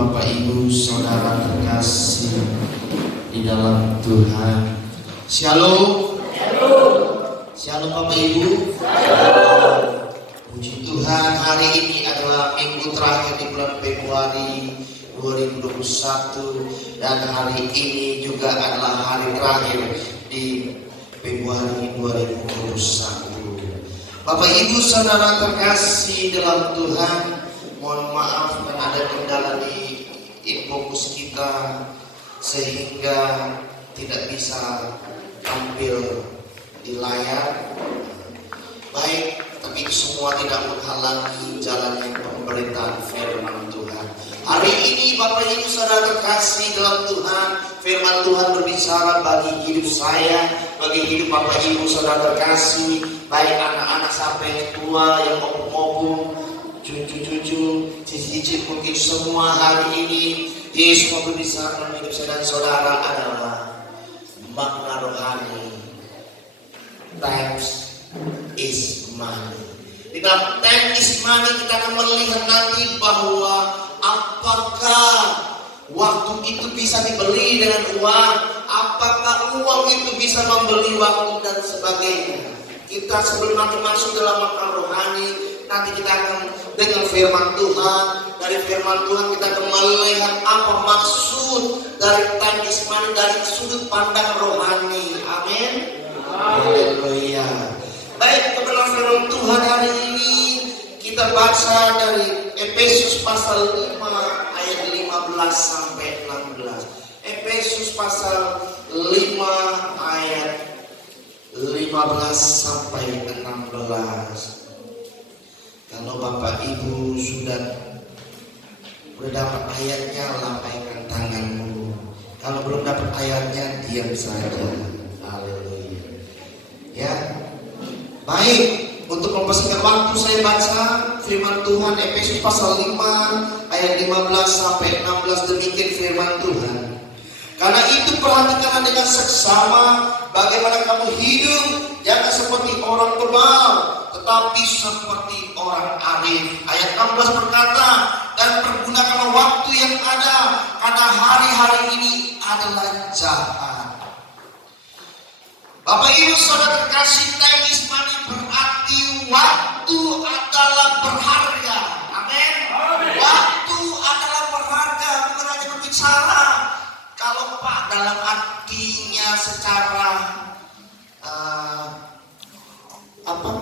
Bapak Ibu Saudara terkasih di dalam Tuhan. Shalom. Shalom Bapak Ibu. Puji Tuhan, hari ini adalah minggu terakhir di bulan Februari 2021 dan hari ini juga adalah hari terakhir di Februari 2021. Bapak Ibu Saudara terkasih dalam Tuhan, mohon maaf karena ada kendala di infokus kita sehingga tidak bisa tampil di layar. Baik, tapi itu semua tidak menghalangi jalannya pemberitaan firman Tuhan. Hari ini Bapak Ibu Saudara terkasih dalam Tuhan, firman Tuhan berbicara bagi hidup saya, bagi hidup Bapak Ibu Saudara terkasih, baik anak-anak sampai tua yang opung-opung, cucu-cucu, cicit-cicit mungkin semua hari ini Yesus mau berbicara dalam hidup saya dan saudara adalah makna rohani. Times is money. Di dalam time is money kita akan melihat nanti bahwa apakah waktu itu bisa dibeli dengan uang, apakah uang itu bisa membeli waktu dan sebagainya. Kita sebelum nanti masuk dalam makna rohani, nanti kita akan dengar firman Tuhan. Dari firman Tuhan kita akan melihat apa maksud dari time is money dari sudut pandang rohani. Amin. Haleluya. Baik, kebenaran firman Tuhan hari ini kita baca dari Efesus pasal 5 ayat 15 sampai 16. Efesus pasal 5 ayat 15 sampai 16. Kalau Bapak Ibu sudah dapat ayatnya, lambaikan tanganmu. Kalau belum dapat ayatnya, diam saja. Haleluya. Ya. Baik, untuk mempersingkat waktu saya baca firman Tuhan Efesus pasal 5 ayat 15 sampai 16. Demikian firman Tuhan. Karena itu perhatikanlah dengan seksama bagaimana kamu hidup, jangan seperti orang bebal, tetapi seperti orang arif. Ayat 16 berkata, dan pergunakanlah waktu yang ada, karena hari-hari ini adalah jahat. Bapak Ibu Saudara terkasih, time is money berarti waktu adalah berharga. Amin. Waktu adalah berharga, bukan hanya berbicara. Kalau Pak dalam artinya secara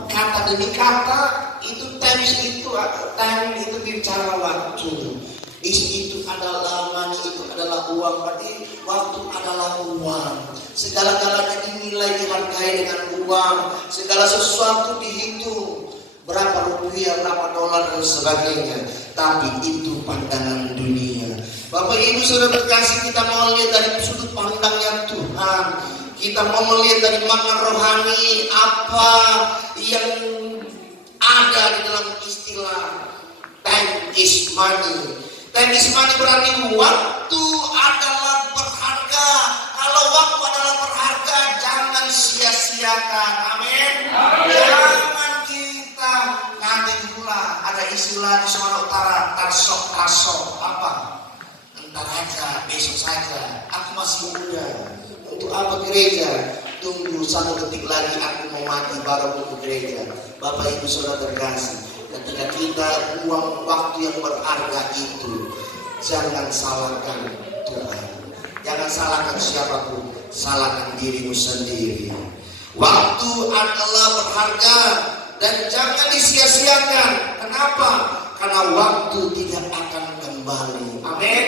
kata demi kata, itu time itu bicara waktu. Itu adalah money, itu adalah uang. Berarti waktu adalah uang. Segala-galanya dinilai, dihargai dengan uang. Segala sesuatu dihitung, berapa rupiah, berapa dolar dan sebagainya. Tapi itu pandangan dunia. Bapak Ibu Saudara terkasih, kita mau lihat dari sudut pandangnya Tuhan. Kita mau melihat dari makna rohani apa yang ada di dalam istilah time is money. Time is money berarti waktu adalah berharga. Kalau waktu adalah berharga, jangan sia-siakan. Amin. Jangan kita nanti pula ada istilah di Sumatera Utara, tasok. Apa? Entar aja, besok saja. Aku masih muda. Untuk apa gereja? Tunggu 1 detik lagi aku mau mati baru aku ke gereja. Bapak Ibu Saudara terkasih, ketika kita buang waktu yang berharga itu, jangan salahkan Tuhan. Jangan salahkan siapapun, salahkan dirimu sendiri. Waktu adalah berharga dan jangan disia-siakan. Kenapa? Karena waktu tidak akan kembali. Amin.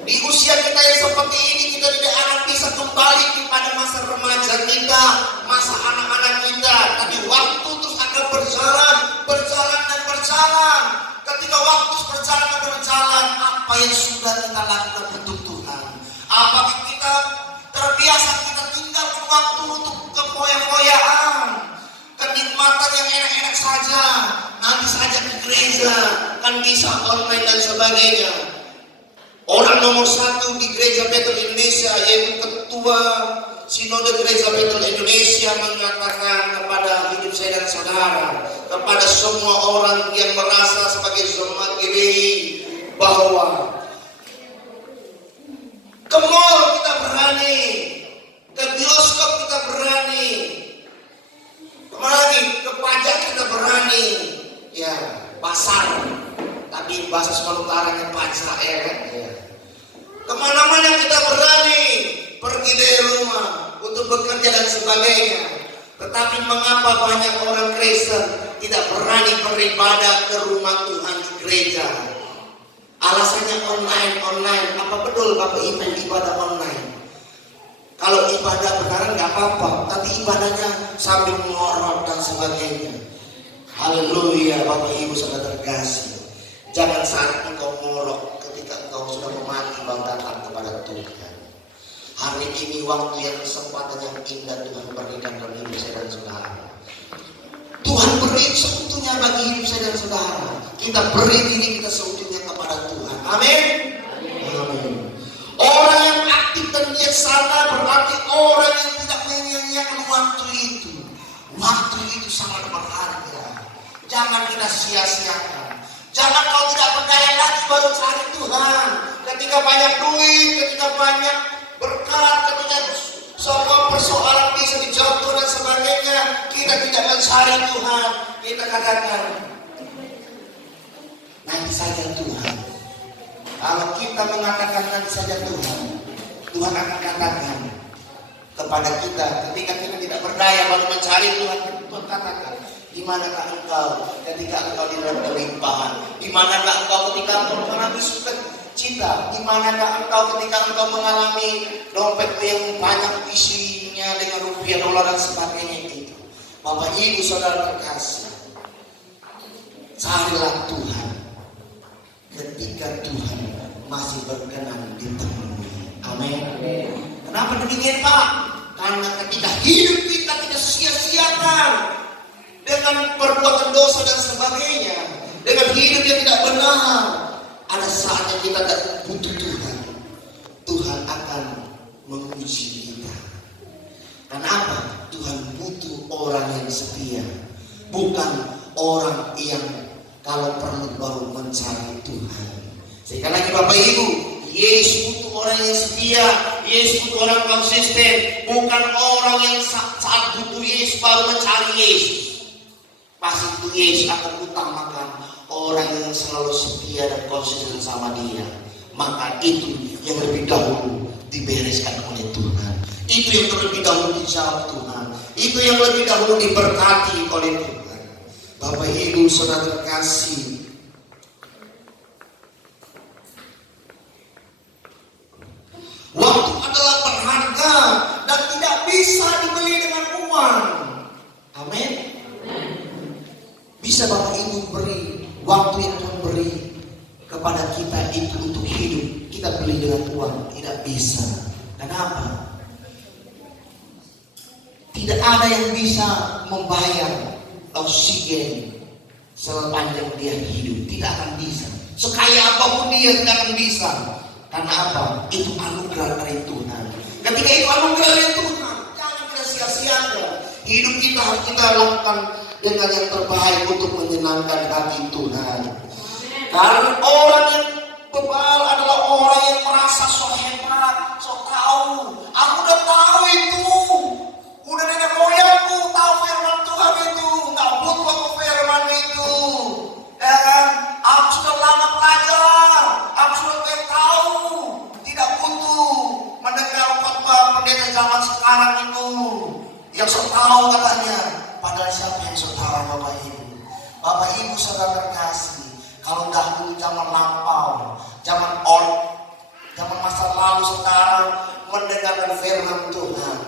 Di usia kita yang seperti ini, kita tidak akan bisa kembali kepada masa remaja kita, masa anak-anak kita. Tapi waktu terus akan berjalan. Ketika waktu berjalan, apa yang sudah kita lakukan untuk Tuhan? Apakah kita terbiasa kita tinggalkan waktu untuk kefoya-foyaan, kenikmatan yang enak-enak saja, nanti saja ke gereja, kan bisa online dan sebagainya. Orang nomor 1 di Gereja Betel Indonesia, yaitu Ketua Sinode Gereja Betel Indonesia, mengatakan kepada hidup saya dan saudara, kepada semua orang yang merasa sebagai jemaat GBI, bahwa sementaranya Pansrael kan? Ya. Kemana-mana kita berani pergi dari rumah untuk bekerja dan sebagainya. Tetapi mengapa banyak orang Kristen tidak berani beribadah ke rumah Tuhan di gereja? Alasannya online. Apa betul Bapak Ibu ibadah online? Kalau ibadah beneran nggak apa-apa, tapi ibadahnya sambil ngorok dan sebagainya. Haleluya, Bapak Ibu sangat terkasih. Jangan saat engkau ngorok ketika engkau sudah mati baru datang kepada Tuhan. Hari ini waktu yang kesempatan yang indah Tuhan berikan dalam hidup saya dan saudara. Tuhan beri seutuhnya bagi hidup saya dan saudara. Kita beri diri kita seutuhnya kepada Tuhan. Amin. Amin. Orang yang aktif dan bijaksana berarti orang yang tidak menyia-nyiakan waktu itu. Waktu itu sangat berharga. Jangan kita sia-siakan. Jangan kau tidak berdaya lagi baru cari Tuhan. Ketika banyak duit, ketika banyak berkat, ketika semua persoalan bisa dijawab dan sebagainya, kita tidak mencari Tuhan. Kita katakan, nanti saja Tuhan. Kalau kita mengatakan nanti saja Tuhan, Tuhan akan katakan kepada kita ketika kita tidak berdaya baru mencari Tuhan. Tuhan katakan, di manakah engkau ketika engkau di dalam kelimpahan? Di manakah engkau ketika engkau mengalami sukacita? Di manakah engkau ketika engkau mengalami dompet yang banyak isinya dengan rupiah, dolar dan sebagainya itu? Bapak Ibu Saudara terkasih, carilah Tuhan ketika Tuhan masih berkenan ditemui. Amin. Kenapa demikian Pak? Karena ketika hidup kita sia-siakan dengan perbuatan dosa dan sebagainya, dengan hidup yang tidak benar, ada saatnya kita tak butuh Tuhan. Tuhan akan menguji kita. Kenapa? Tuhan butuh orang yang setia, bukan orang yang kalau perlu baru mencari Tuhan. Sekali lagi Bapak Ibu, Yesus butuh orang yang setia, Yesus butuh orang konsisten, bukan orang yang saat butuh Yesus baru mencari Yesus. Pasti itu Yesus akan utamakan orang yang selalu setia dan konsisten sama dia. Maka itu yang lebih dahulu dibereskan oleh Tuhan. Itu yang terlebih dahulu dijawab Tuhan. Itu yang lebih dahulu diberkati oleh Tuhan. Bapak Ibu Saudara terkasih, waktu adalah berharga dan tidak bisa dibeli dengan uang. Amin. Bisa Bapak Ibu beri waktu yang Tuhan beri kepada kita itu untuk hidup, kita beli dengan uang? Tidak bisa. Kenapa? Tidak ada yang bisa membayar oksigen sepanjang dia hidup. Tidak akan bisa. Sekaya apapun dia tidak akan bisa. Karena apa? Itu anugerah dari Tuhan. Ketika itu anugerah dari Tuhan, jangan kita sia-siakan. Hidup kita harus kita lakukan dengan yang terbaik untuk menyenangkan hati Tuhan. Karena orang yang bebal adalah orang yang merasa so hebat, so tahu. Aku udah tahu itu. Udah nenek moyangku tahu firman Tuhan itu. Nggak butuh aku firman itu. Ya kan? Aku sudah lama belajar. Aku sudah tahu. Tidak butuh mendengar khotbah pendeta zaman sekarang itu. Yang so tahu katanya. Padahal siapa yang so tahu Bapak Ibu? Bapak Ibu Saudara terkasih. Kalau dahulu zaman lampau, zaman masa lalu sekarang mendengarkan firman Tuhan.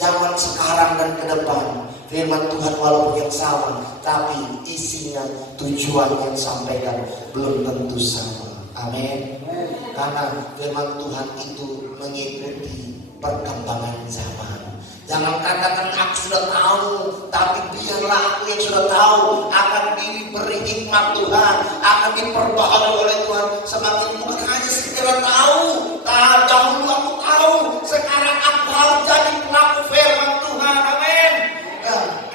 Zaman sekarang dan ke depan firman Tuhan walaupun yang sama, tapi isinya tujuan yang sampaikan belum tentu sama. Amin. Karena firman Tuhan itu mengikuti perkembangan zaman. Jangan katakan aku sudah tahu, tapi biarlah aku yang sudah tahu akan diberi hikmat Tuhan, akan diperbaharui oleh Tuhan. Semakin bukan hanya sekedar tahu, dahulu aku tahu, sekarang aku harus jadi pelaku firman Tuhan. Amin.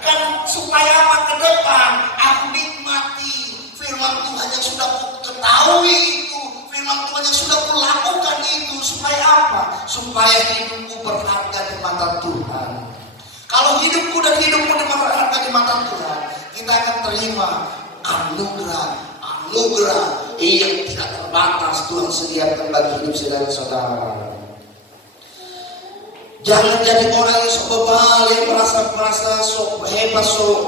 Kan supaya apa ke depan aku nikmati firman Tuhan yang sudah aku ketahui itu, firman Tuhan yang sudah aku lakukan itu. Supaya apa? Supaya hidupku berharga di mata Tuhan. Kalau hidupku dan hidupmu berharga di mata Tuhan, kita akan terima anugerah anugerah yang tidak terbatas Tuhan sediakan bagi hidup saudara-saudara. Jangan jadi orang yang sok bebal, yang merasa sok hebat, sok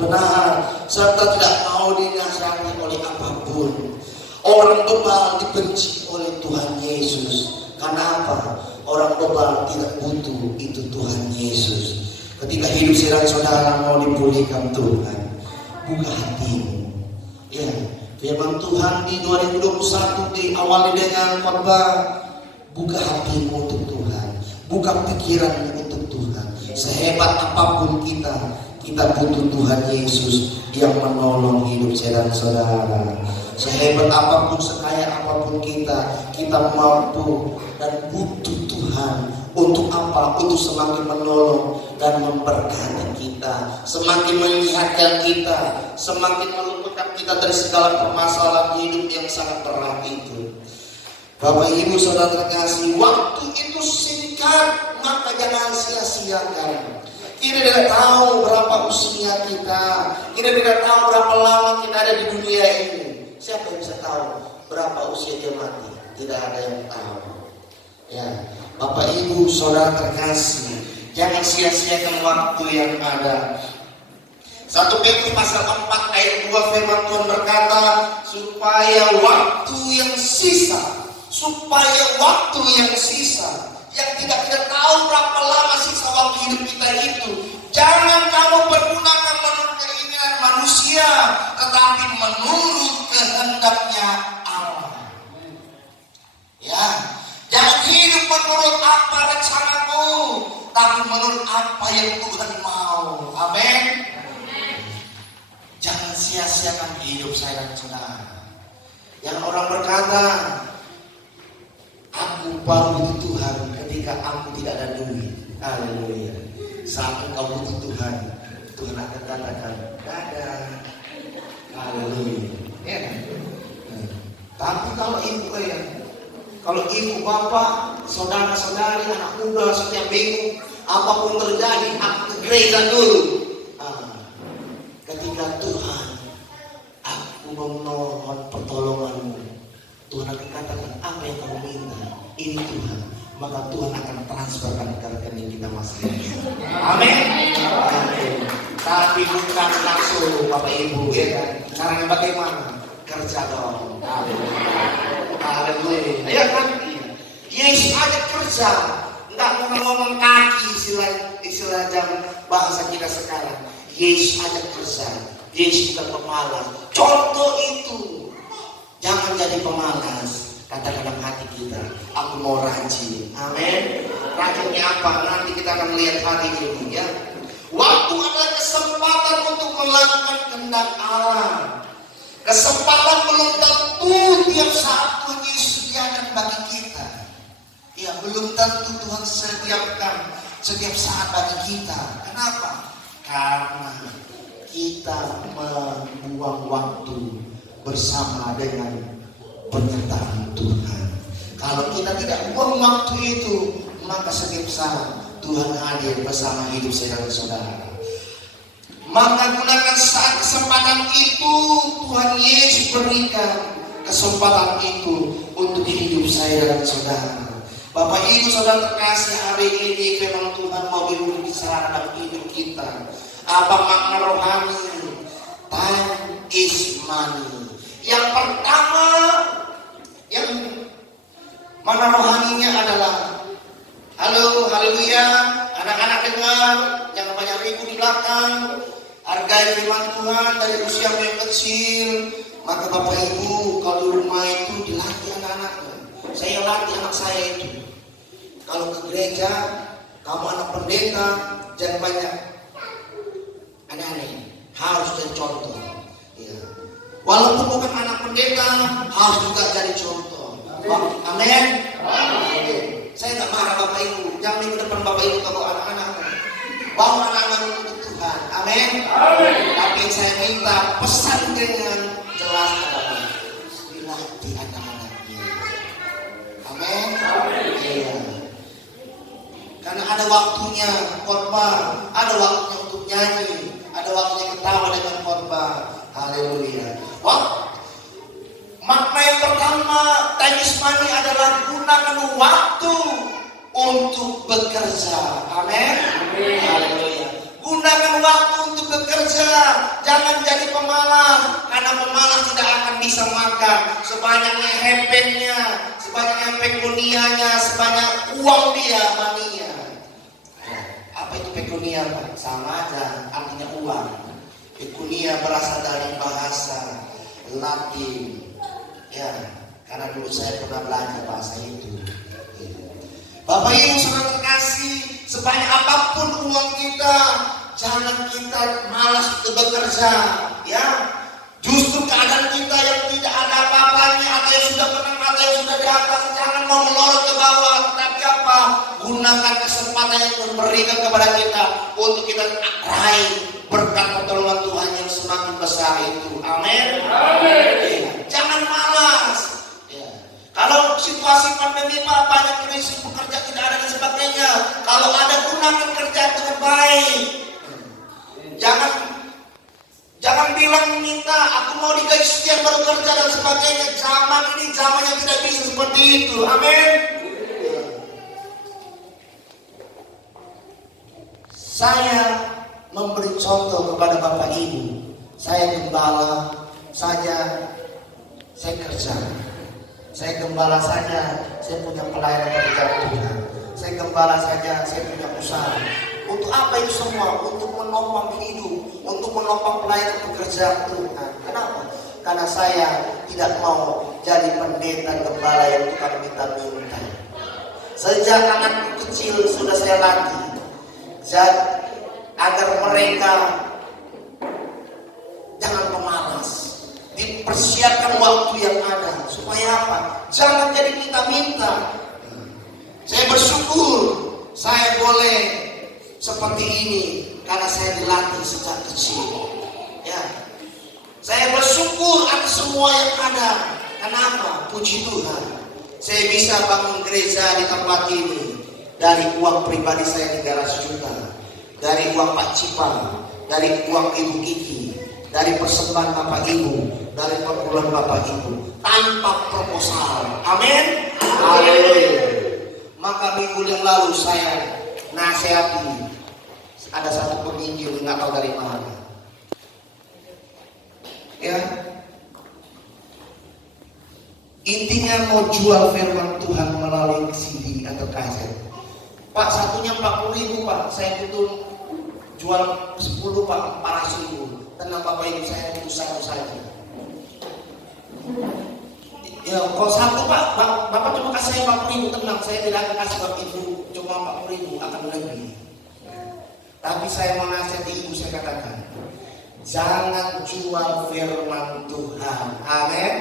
benar, serta tidak mau dinasihati oleh apapun. Orang bebal dibenci oleh Tuhan Yesus. Karena apa? Orang bebal tidak butuh itu Tuhan Yesus. Ketika hidup saudara mau dipulihkan Tuhan, buka hatimu. Ya, firman Tuhan di 2021 diawali dengan khotbah, buka hatimu untuk Tuhan, buka pikiranmu untuk Tuhan. Sehebat apapun kita butuh Tuhan Yesus yang menolong hidup saudara. Sehebat apapun, sekaya apapun kita mampu dan butuh Tuhan. Untuk apa? Untuk semakin menolong dan memberkati kita, semakin menyehatkan kita, semakin meluputkan kita dari segala permasalahan hidup yang sangat berat itu. Bapak Ibu Saudara terkasih, waktu itu singkat, maka jangan sia-siakan. Kita tidak tahu berapa usia kita tidak tahu berapa lama kita ada di dunia ini. Siapa yang bisa tahu berapa usia dia mati? Tidak ada yang tahu. Ya, Bapak Ibu Saudara terkasih, jangan sia-siakan waktu yang ada. 1 Petrus pasal 4 ayat 2 firman Tuhan berkata, supaya waktu yang sisa, yang tidak tahu berapa lama sisa waktu hidup kita itu, jangan kamu pergunakan menurut keinginan manusia, tetapi menurut kehendaknya Allah. Ya, jangan hidup menurut apa rencanamu, tapi menurut apa yang Tuhan mau. Amin. Jangan sia-siakan hidup saya dan saudara. Yang orang berkata, aku baru butuh Tuhan ketika aku tidak ada duit. Haleluya. Saat engkau butuh Tuhan, Tuhan akan katakan, dadah. Haleluya. Ya kan? Tapi kalau ibu bapak, saudara-saudari, anak muda setiap minggu, apapun terjadi, aku ke gereja dulu. Ketika Tuhan, aku memohon pertolonganmu, Tuhan akan katakan, apa yang kamu minta? Ini Tuhan. Maka Tuhan akan transferkan ke rekening kita masing-masing. Amin. Tapi bukan langsung Bapak Ibu, ya kan? Caranya bagaimana? Kerja dong. Haleluya. Ya kan? Yesus aja kerja. Enggak ngomong kaki istilah jam bahasa kita sekarang. Yesus aja kerja. Yesus bukan pemalas. Contoh itu. Jangan jadi pemalas. Katakan dalam hati kita, aku mau rajin. Amin. Rajinnya apa? Nanti kita akan lihat hari ini, ya. Waktu adalah kesempatan untuk melakukan kehendak Allah. Kesempatan belum tentu tiap saat Tuhan Yesus sediakan bagi kita. Ya, belum tentu Tuhan sediakan setiap saat bagi kita. Kenapa? Karena kita membuang waktu bersama dengan penyertaan Tuhan. Kalau kita tidak buang waktu itu, maka setiap saat Tuhan hadir bersama hidup saya dan saudara. Maka gunakan saat kesempatan itu, Tuhan Yesus berikan kesempatan itu untuk hidup saya dan saudara. Bapak Ibu Saudara terkasih, hari ini firman Tuhan mau berbicara dalam hidup kita. Apa makna rohani? Time is money. Yang pertama, yang mana rohaninya adalah, haleluya, anak-anak dengar, jangan banyak ribu di belakang, hargai firman Tuhan dari usia yang kecil. Maka Bapak Ibu, kalau di rumah itu dilatih anak-anaknya. Saya latih anak saya itu. Kalau ke gereja, kamu anak pendeta, jangan banyak aneh-aneh, harus jadi contoh. Walaupun bukan anak pendeta, harus juga jadi contoh. Amin. Saya nggak marah Bapak Ibu. Jangan minggu depan Bapak Ibu kalau anak-anak bawa anak-anak untuk Tuhan. Amin. Tapi yang saya minta pesan dengan jelas adalah dilatih anak-anaknya. Amin. Iya. Karena ada waktunya khotbah, ada waktunya untuk nyanyi, ada waktunya ketawa dengan khotbah. Haleluya. Makna yang pertama, time is money adalah gunakan waktu untuk bekerja. Amin. Haleluya. Gunakan waktu untuk bekerja. Jangan jadi pemalas, karena pemalas tidak akan bisa makan. Sebanyaknya happy-nya, sebanyaknya pekunianya, sebanyak uang dia, maninya. Apa itu pekunia, Pak? Sama aja, artinya uang. Pekunia berasal dari bahasa Latin. Ya, karena dulu saya pernah belajar bahasa itu. Bapak Ibu saudara terkasih, sebanyak apapun uang kita, jangan kita malas untuk bekerja. Ya, justru keadaan kita yang tidak ada apa-apanya, atau yang sudah menang, atau yang sudah di atas, jangan mau melorot ke bawah. Tapi apa? Gunakan kesempatan yang memberikan kepada kita untuk kita raih berkat pertolongan Tuhan yang semakin besar itu. Amin. Amin. Jangan malas. Ya. Kalau situasi pandemi banyak krisis pekerja tidak ada dan sebagainya. Kalau ada, gunakan kerja dengan baik. Jangan bilang minta, aku mau digaji sekian baru kerja dan sebagainya. Zaman ini zaman yang tidak bisa seperti itu. Amin. Saya memberi contoh kepada Bapak Ibu. Saya gembala saja, saya kerja. Saya gembala saja, saya punya pelayanan pekerjaan Tuhan. Saya gembala saja, saya punya usaha. Untuk apa itu semua? Untuk menopang hidup, untuk menopang pelayanan pekerjaan Tuhan. Kenapa? Karena saya tidak mau jadi pendeta gembala yang tukang minta-minta. Sejak anak kecil sudah saya latih, agar mereka jangan pemalas, dipersiapkan waktu yang ada. Supaya apa? Jangan jadi minta-minta. Saya bersyukur saya boleh seperti ini karena saya dilatih sejak kecil. Ya, saya bersyukur atas semua yang ada. Kenapa? Puji Tuhan, saya bisa bangun gereja di tempat ini dari uang pribadi saya 300 juta, dari uang Pak Cipang, dari uang Ibu Kiki, dari persembahan Bapak Ibu, dari perpuluhan Bapak Ibu, tanpa proposal. Amin. Haleluya. Maka minggu yang lalu saya nasihati, ada satu penginjil nggak tahu dari mana. Ya, intinya mau jual firman Tuhan melalui CD atau kaset. Pak, satunya 40.000 Pak, saya butuh jual 10 Pak, 400.000. Tenang Bapak Ibu, saya butuh satu saja. Ya, kalau satu Pak, Bapak cuma kasih saya 40.000, tenang, saya tidak akan kasih Bapak Ibu cuma 40.000, akan lebih. Tapi saya mau nasihati Ibu, saya katakan, jangan jual firman Tuhan. Amin.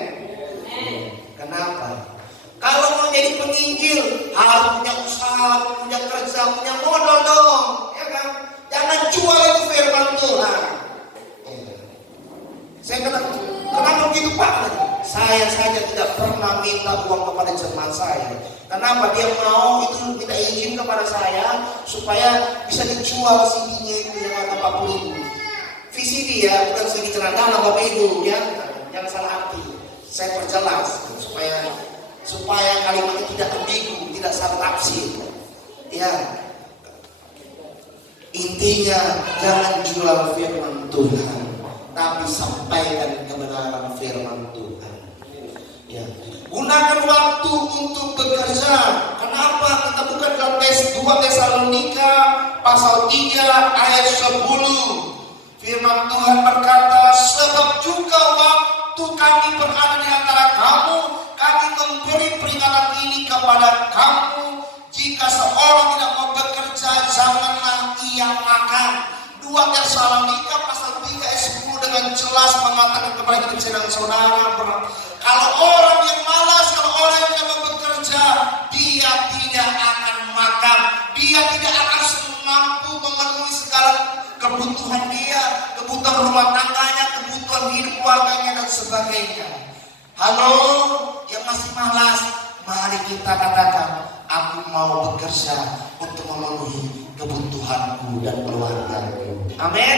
Kenapa? Kalau mau jadi penginjil, harus punya usaha, punya kerja, punya modal dong, ya kan? Jangan jual itu firman Tuhan. Saya katakan, kenapa begitu Pak? Saya saja tidak pernah minta uang kepada jemaat saya. Kenapa? Dia mau itu minta izin kepada saya supaya bisa dijual CD-nya itu yang harga 40.000. VCD ya, bukan CD celana Bapak Ibu ya. Jangan salah arti. Saya perjelas supaya kalimatnya tidak ambigu, tidak salah tafsir. Ya. Intinya jangan jual firman Tuhan, tapi sampaikan kebenaran firman Tuhan. Ya. Gunakan waktu untuk bekerja. Kenapa? Kita buka dalam 2 Tesalonika pasal 3 ayat 10. Firman Tuhan berkata, sebab juga waktu kami berada di antara kamu, kami memberi peringatan ini kepada kamu, jika seorang tidak mau bekerja, janganlah ia makan. 2 Tesalonika pasal 3 ayat 10 dengan jelas mengatakan kepada kita sedang saudara, kalau orang yang malas, kalau orang yang tidak mau bekerja, dia tidak akan makan, dia tidak akan mampu memenuhi segala kebutuhan dia, kebutuhan rumah tangganya, kebutuhan hidup keluarganya dan sebagainya. Halo, yang masih malas, mari kita katakan, aku mau bekerja untuk memenuhi kebutuhanku dan keluargaku. Amin.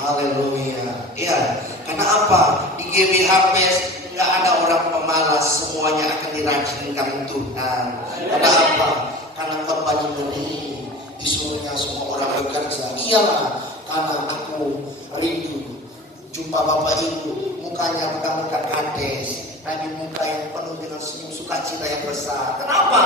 Haleluya. Ya, karena apa? Di GBHP Nggak ada orang pemalas, semuanya akan dirajinkan Tuhan. Ada apa? Karena kembali ngeri disuruhnya semua orang bekerja. Iyalah, karena aku rindu jumpa Bapak Ibu, mukanya bukan muka kades, tapi muka yang penuh dengan senyum sukacita yang besar. Kenapa?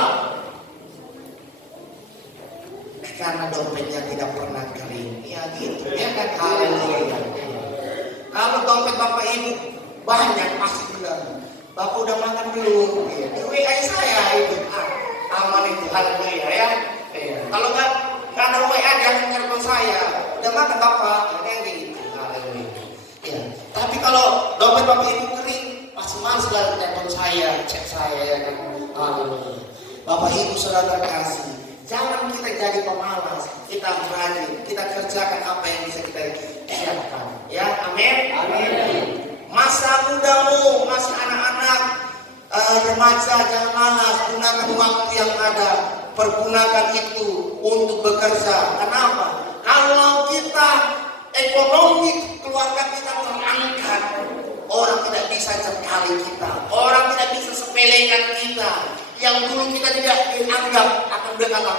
Karena dompetnya tidak pernah kering. Ya gitu, ya kan? Haleluya. Kalau dompet Bapak Ibu banyak, pasti bilang, Bapak udah makan belum? Ya, di WA saya itu aman itu, haleluya ya. Kalau nggak ada WA dia telepon saya, udah makan Bapak? Ya kayak gitu, haleluya. Ya. Tapi kalau dompet Bapak Ibu kering, pasti males lah telepon saya, cek saya ya kan. Haleluya. Bapak Ibu saudara terkasih, jangan kita jadi pemalas, kita rajin, kita kerjakan apa yang bisa kita kerjakan. Ya, amin. Amin. Masa mudamu, masih anak-anak, remaja, jangan malas, gunakan waktu yang ada, pergunakan itu untuk bekerja. Kenapa? Kalau kita ekonomi keluarga kita terangkat, orang tidak bisa cekali kita, orang tidak bisa sepelekan kita. Yang dulu kita tidak dianggap akan berkata,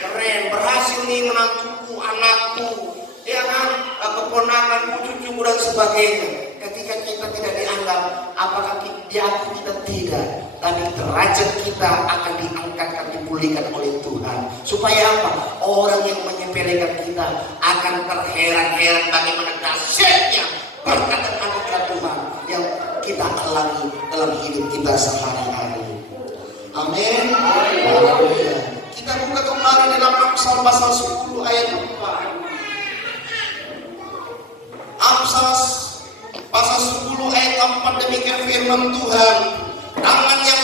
keren, berhasil nih menantuku, anakku, ya kan, keponakanku, cucuku dan sebagainya. Ketika kita tidak dianggap, apakah diakui kita tidak, tapi derajat kita akan diangkat dan dipulihkan oleh Tuhan. Supaya apa? Orang yang menyepelekan kita akan terheran-heran bagaimana dahsyatnya berkat dan anugerah Tuhan yang kita alami dalam hidup kita sehari-hari. Amin. Haleluya. Kita buka kembali dalam Amsal pasal 10 ayat 4. Amsal pasal 10 ayat 4, demikian firman Tuhan. Tangan yang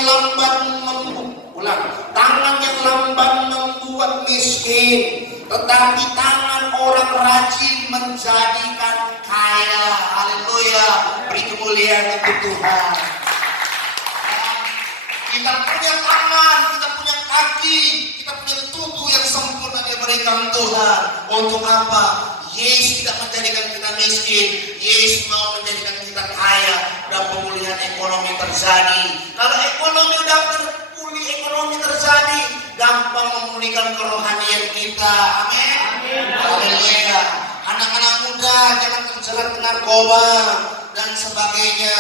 lamban membuat miskin, tetapi tangan orang rajin menjadikan kaya. Haleluya. Beri kemuliaan untuk Tuhan. Kita punya tangan, kita punya kaki, kita punya tubuh yang sempurna diberikan Tuhan. Untuk apa? Yesus tidak menjadikan kita miskin. Yesus mau menjadikan kita kaya dan pemulihan ekonomi terjadi. Kalau ekonomi udah terpulih, ekonomi terjadi, gampang memulihkan kerohanian kita. Amin. Haleluya. Anak-anak muda jangan terjerat narkoba dan sebagainya.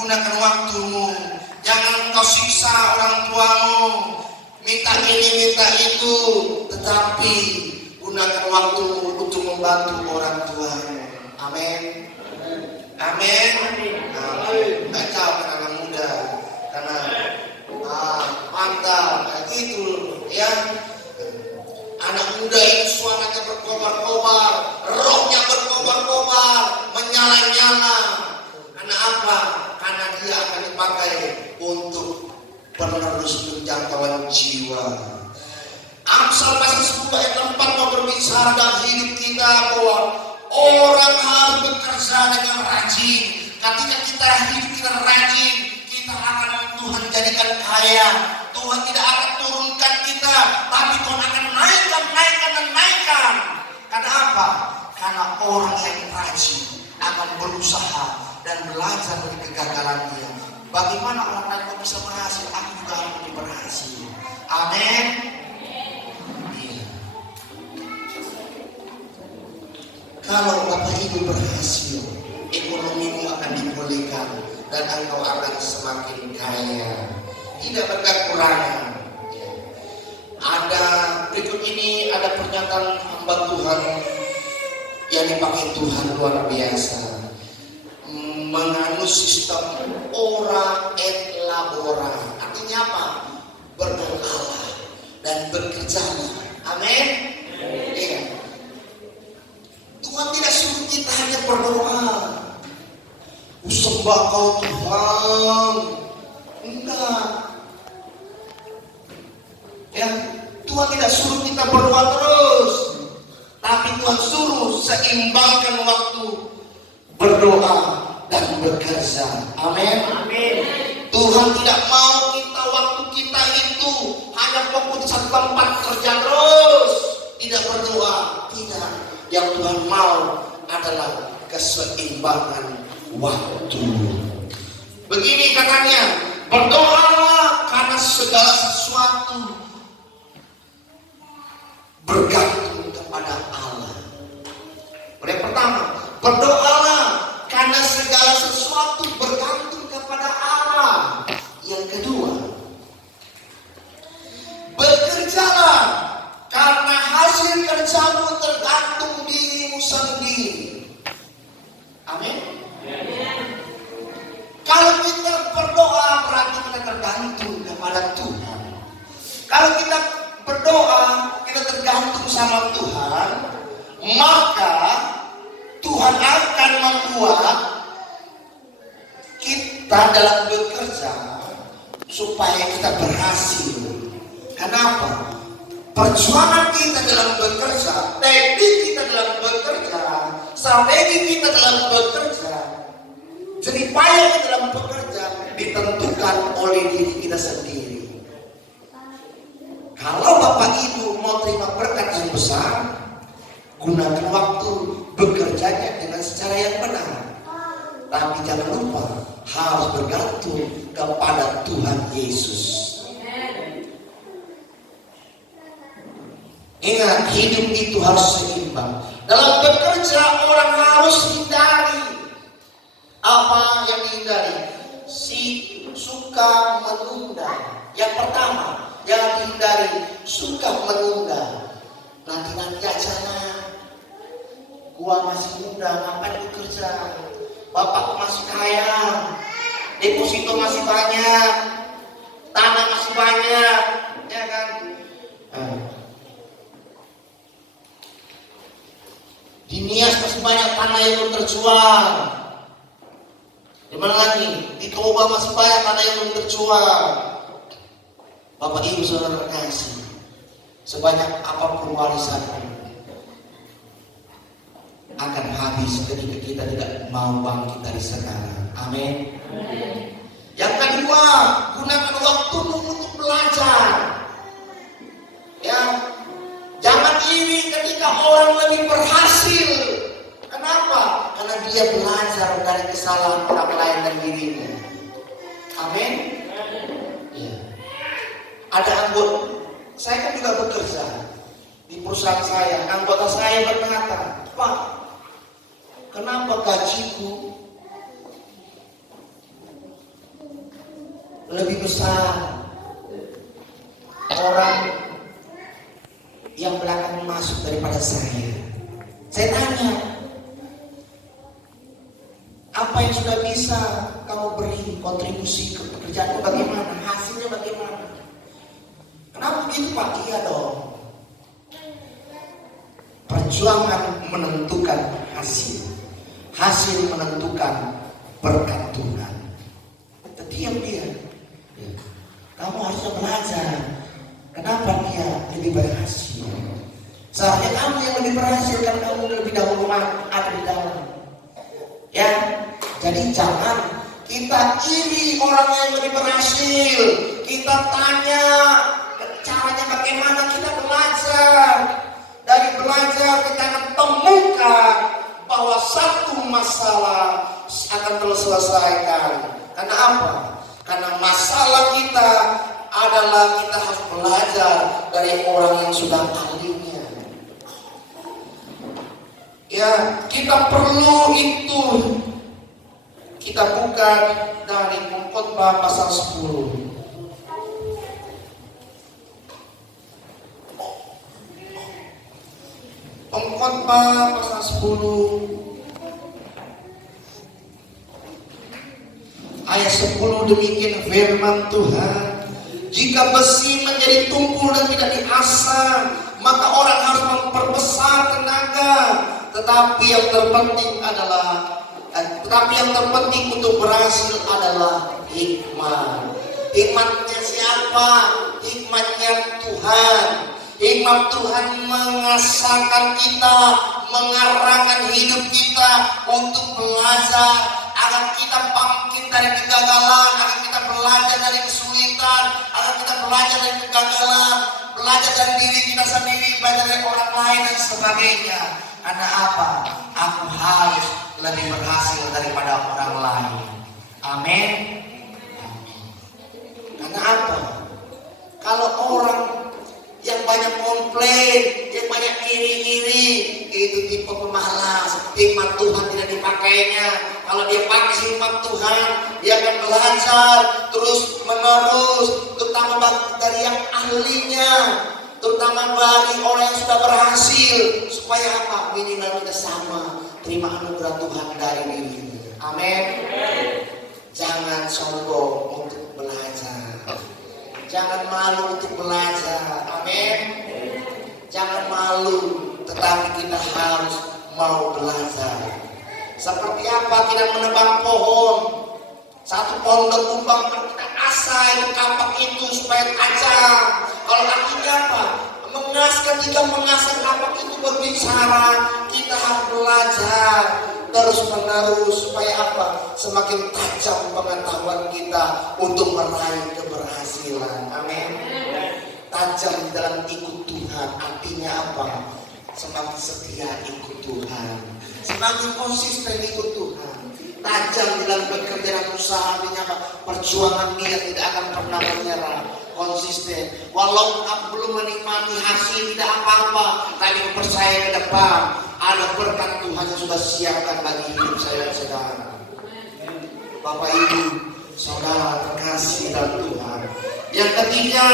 Gunakan waktumu. Jangan engkau siksa orang tuamu, minta ini, minta itu, tetapi gunakan waktumu untuk membantu orang tuamu. Amin. Amin. Baca anak muda, karena mantap, gitu ya. Anak muda itu suaranya berkobar-kobar, rohnya berkobar-kobar, menyala-nyala. Karena apa? Karena dia akan dipakai untuk penerus penjangkauan jiwa. Amsal pasal 10 ayat 4 mau berbicara dalam hidup kita bahwa orang harus bekerja dengan rajin. Ketika kita hidup kita rajin, kita akan Tuhan jadikan kaya. Tuhan tidak akan turunkan kita, tapi Tuhan akan naikkan. Karena apa? Karena orang yang rajin akan berusaha dan belajar dari kegagalannya. Bagaimana orang lain bisa berhasil, aku juga harus berhasil. Amin. Iya. Kalau Bapak Ibu berhasil, ekonomimu akan dipulihkan dan engkau akan semakin kaya, tidak berkekurangan. Ada berikut ini ada pernyataan hamba Tuhan yang dipakai Tuhan luar biasa. Menganut sistem ora et labora, artinya apa? Berdoa dan bekerja. Amin. Iya. Tuhan tidak suruh kita hanya berdoa, sembah kau Tuhan. Enggak. Ya, Tuhan tidak suruh kita berdoa terus, tapi Tuhan suruh seimbangkan waktu berdoa dan bekerja. Amin. Amin. Tuhan tidak mau kita waktu kita itu hanya fokus di satu tempat kerja terus, tidak berdoa. Tidak. Yang Tuhan mau adalah keseimbangan waktu. Begini katanya, berdoalah karena segala sesuatu bergantung kepada Allah. Yang pertama, berdoalah karena segala sesuatu bergantung kepada Allah. Yang kedua, bekerjalah karena hasil kerjamu tergantung dirimu sendiri. Amin. Kalau kita berdoa berarti kita tergantung kepada Tuhan. Kalau kita berdoa kita tergantung sama Tuhan, maka Tuhan akan membuat kita dalam bekerja supaya kita berhasil. Kenapa? Perjuangan kita dalam bekerja, teknik kita dalam bekerja, strategi kita dalam bekerja, jeripaya kita dalam bekerja ditentukan oleh diri kita sendiri. Kalau Bapak Ibu mau terima berkat yang besar, gunakan waktu bekerjanya dengan secara yang benar. Tapi jangan lupa harus bergantung kepada Tuhan Yesus. Ingat, hidup itu harus seimbang. Dalam bekerja orang harus hindari. Apa yang dihindari? Si suka menunda. Yang pertama, yang dihindari suka menunda. Nanti aja lah. Gua masih muda, ngapain bekerja? Bapakku masih kaya, deposito masih banyak, tanah masih banyak, ya kan? Di Nias masih banyak tanah yang belum terjual. Di mana lagi? Di Toba masih banyak tanah yang belum terjual. Bapak Ibu Saudara kasih, sebanyak apapun warisanmu akan habis ketika kita tidak mau bangkit dari sekarang. Amin. Yang kedua, gunakan waktumu untuk belajar. Ya, jangan iri ketika orang lebih berhasil. Kenapa? Karena dia belajar dari kesalahan orang lain dan dirinya. Amin. Ya. Ada anggota, saya kan juga bekerja di perusahaan saya. Anggota saya berkata, Pak, kenapa gajiku lebih besar orang yang belakang masuk daripada saya? Saya tanya, apa yang sudah bisa kamu beri kontribusi ke pekerjaanmu, bagaimana? Hasilnya bagaimana? Kenapa begitu Pak? Iya dong. Perjuangan menentukan hasil. Hasil menentukan berkat Tuhan. Diam dia. Kamu harusnya belajar. Kenapa dia lebih berhasil? Seharusnya kamu yang lebih berhasil karena kamu lebih dahulu ada di dalam. Ya, jadi jangan kita iri orang yang lebih berhasil. Kita tanya caranya bagaimana, kita belajar. Dari belajar kita akan temukan bahwa satu masalah akan terselesaikan. Karena apa? Karena masalah kita adalah kita harus belajar dari orang yang sudah ahlinya. Ya, kita perlu itu. Kita buka dari Pengkhotbah pasal 10. Pengkhotbah pasal 10 ayat 10 demikian firman Tuhan. Jika besi menjadi tumpul dan tidak diasah, maka orang harus memperbesar tenaga. Tetapi yang terpenting untuk berhasil adalah hikmat. Hikmatnya siapa? Hikmatnya Tuhan. Hikmat Tuhan mengasahkan kita, mengarahkan hidup kita untuk belajar agar kita bangkit dari kegagalan, agar kita belajar dari kesulitan, agar kita belajar dari kegagalan, belajar dari diri kita sendiri, belajar dari orang lain dan sebagainya. Karena apa? Aku harus lebih berhasil daripada orang lain. Amin. Kalau orang yang banyak komplain, yang banyak iri-iri, itu tipe pemalas, hikmat Tuhan tidak dipakainya. Kalau dia pakai hikmat Tuhan, dia akan belajar terus menerus, terutama dari yang ahlinya, terutama bagi orang yang sudah berhasil, supaya apa? Minimal kita sama terima anugerah Tuhan dari dirinya. Amin. Jangan sombong untuk belajar. Jangan malu untuk belajar. Amin. Jangan malu, tetapi kita harus mau belajar. Seperti apa kita menebang pohon? Satu pohon berkembang, kita asah itu kapak itu supaya tajam. Kalau artinya apa? Ketika mengasah kapak itu berbicara, kita harus belajar terus menerus supaya apa? Semakin tajam pengetahuan kita untuk meraih keberhasilan. Amin. Tajam di dalam ikut Tuhan, artinya apa? Semakin setia ikut Tuhan, semakin konsisten ikut Tuhan. Tajam di dalam bekerja dan usaha, artinya apa? Perjuangan dia tidak akan pernah menyerah, konsisten. Walaupun aku belum menikmati hasil, tidak apa-apa, tapi percaya ke depan ada berkat Tuhan yang sudah siapkan bagi hidup saya dan saudara. Bapak Ibu, saudara terkasih dalam Tuhan. Yang ketiga,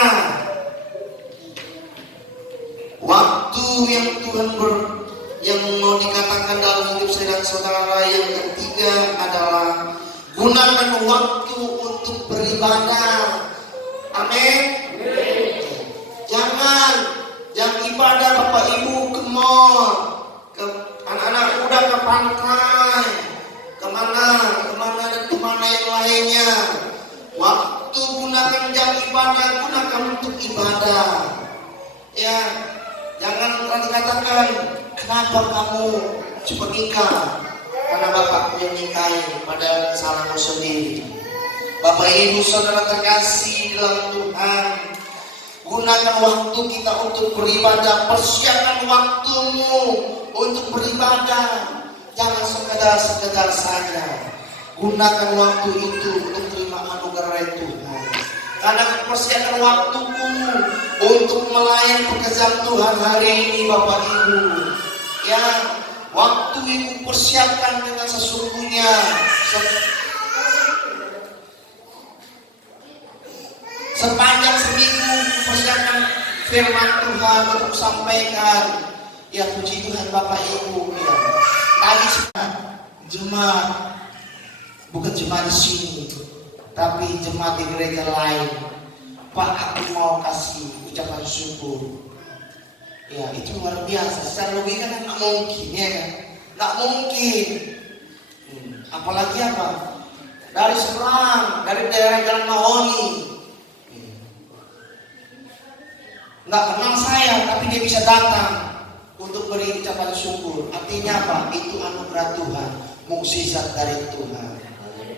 waktu yang Tuhan yang mau dikatakan dalam hidup saya dan saudara, yang ketiga adalah gunakan waktu untuk beribadah. Amin. Jangan ibadah Bapak Ibu ke mall, ke anak-anak muda ke pantai, kemana yang lainnya. Waktu gunakan jam ibadah, gunakan untuk ibadah. Ya, jangan dikatakan kenapa kamu cepat nikah, karena bapak yang nikahi, padahal kesalahanmu sendiri. Bapak Ibu saudara terkasih dalam Tuhan, gunakan waktu kita untuk beribadah. Persiapkan waktumu untuk beribadah. Jangan sekedar saja. Gunakan waktu itu untuk terima anugerah dari Tuhan. Karena persiapkan waktumu untuk melayani pekerjaan Tuhan hari ini Bapak Ibu. Ya, waktu itu persiapkan dengan sesungguhnya. Sepanjang seminggu persiapkan firman Tuhan untuk sampaikan. Ya, puji Tuhan Bapak Ibu. Ya, tadi jemaat, bukan jemaat di sini, tapi jemaat di gereja lain. Pak, aku mau kasih ucapan syukur. Ya, itu luar biasa. Secara logika kan nggak mungkin, ya kan? Nggak mungkin. Apalagi apa? Dari Serang, dari daerah Jalan Mahoni. Nggak kenal saya, tapi dia bisa datang untuk beri ucapan syukur. Artinya apa? Itu anugerah Tuhan, mukjizat dari Tuhan.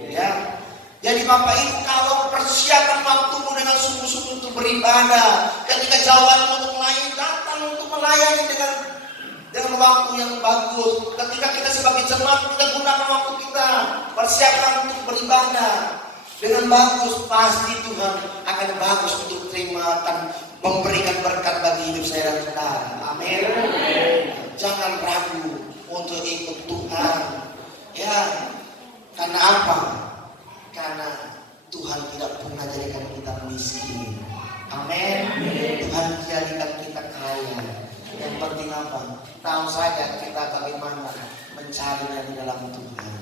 Ya. Jadi Bapak Ibu, kalau persiapkan waktumu dengan sungguh-sungguh untuk beribadah, ketika jawabanmu untuk melayani, datang untuk melayani dengan waktu yang bagus. Ketika kita sebagai jemaat, kita gunakan waktu kita, persiapkan untuk beribadah dengan bagus, pasti Tuhan akan bagus untuk terima dan memberikan berkat bagi hidup saya dan saudara. Amin. Jangan ragu untuk ikut Tuhan. Ya, karena apa? Karena Tuhan tidak pernah jadikan kita miskin. Amin. Tuhan jadikan kita kaya. Yang penting apa? Tahu saja kita bagaimana mencarinya di dalam Tuhan.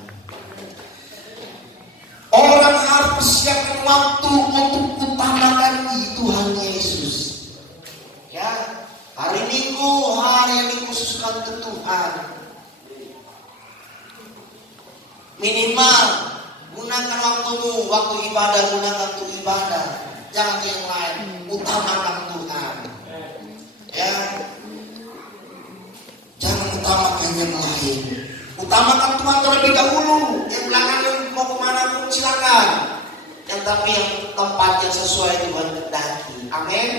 Orang harus persiapkan waktu untuk utamakan Tuhan Yesus. Ya, hari Minggu, hari yang dikhususkan untuk Tuhan. Minimal gunakan waktumu, waktu ibadah gunakan untuk ibadah. Jangan yang lain, utamakan Tuhan. Ya, jangan utamakan yang lain. Utamakan Tuhan terlebih dahulu. Yang belakangan mau kemana pun silakan. Yang tapi yang tempat yang sesuai Tuhan kehendaki. Amin.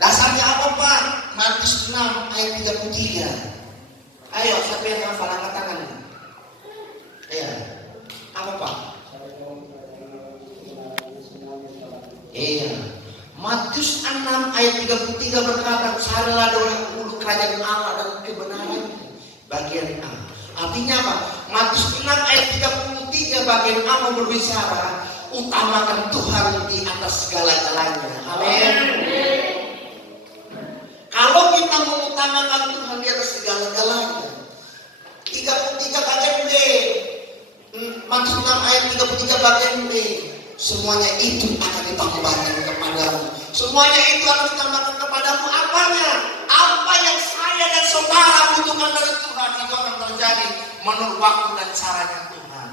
Dasarnya apa Pak? Matius 6 ayat 33. Ayo, siapa yang hafal angkat tangan? Iya. Apa Pak? 6 ayat 33 berkata, carilah dahulu kerajaan Allah dan kebenarannya. Bagian A. Artinya apa? Matius 6 ayat 33 bagian A mau berbicara, utamakan Tuhan di atas segala-galanya. Amin. Kalau kita mengutamakan Tuhan di atas segala-galanya, 33 bagian B, Matius 6 ayat 33 bagian B, semuanya itu akan ditambahkan kepadamu. Semuanya itu akan ditambahkan kepadamu. Apanya? Apa yang saya dan saudara butuhkan dari Tuhan itu akan terjadi menurut waktu dan caranya Tuhan.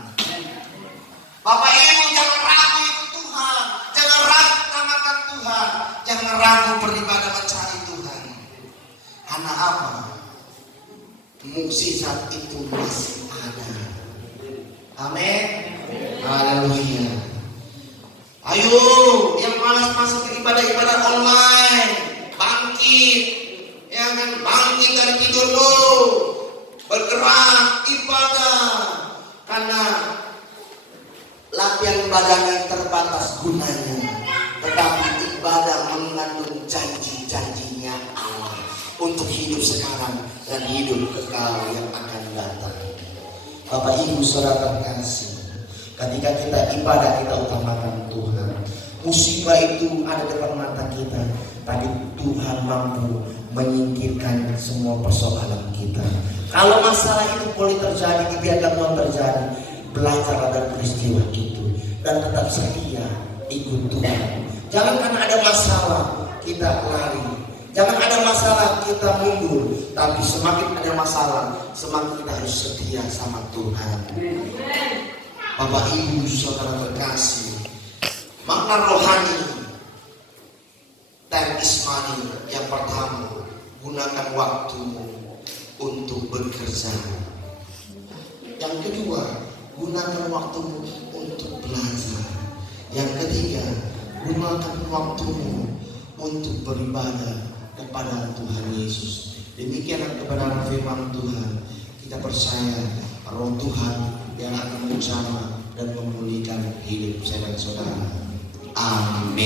Bapak Ibu, jangan ragu ikut Tuhan, jangan ragu utamakan Tuhan, jangan ragu beribadah mencari Tuhan. Karena apa? Mukjizat itu masih ada. Amin. Haleluya. Ayo, yang malas masuk ke ibadah-ibadah online, bangkit, ya kan, bangkit dari tidurmu, bergerak ibadah, karena latihan ibadah yang terbatas gunanya, tetapi ibadah mengandung janji-janjinya Allah untuk hidup sekarang dan hidup kekal yang akan datang. Bapak Ibu Saudara terkasih, ketika kita ibadah kita utamakan Tuhan. Musibah itu ada depan mata kita, tapi Tuhan mampu menyingkirkan semua persoalan kita. Kalau masalah itu boleh terjadi, dibiarkan Tuhan terjadi, belajarlah dari peristiwa itu dan tetap setia ikut Tuhan. Jangan karena ada masalah kita lari, jangan ada masalah kita mundur, tapi semakin ada masalah semakin kita harus setia sama Tuhan. Bapak Ibu Saudara terkasih, makna rohani dan ismani yang pertama, gunakan waktumu untuk bekerja. Yang kedua, gunakan waktumu untuk belajar. Yang ketiga, gunakan waktumu untuk beribadah kepada Tuhan Yesus. Demikianlah kebenaran firman Tuhan. Kita percaya Roh Tuhan yang akan menjamah dan memulihkan hidup saya dan saudara. Amin.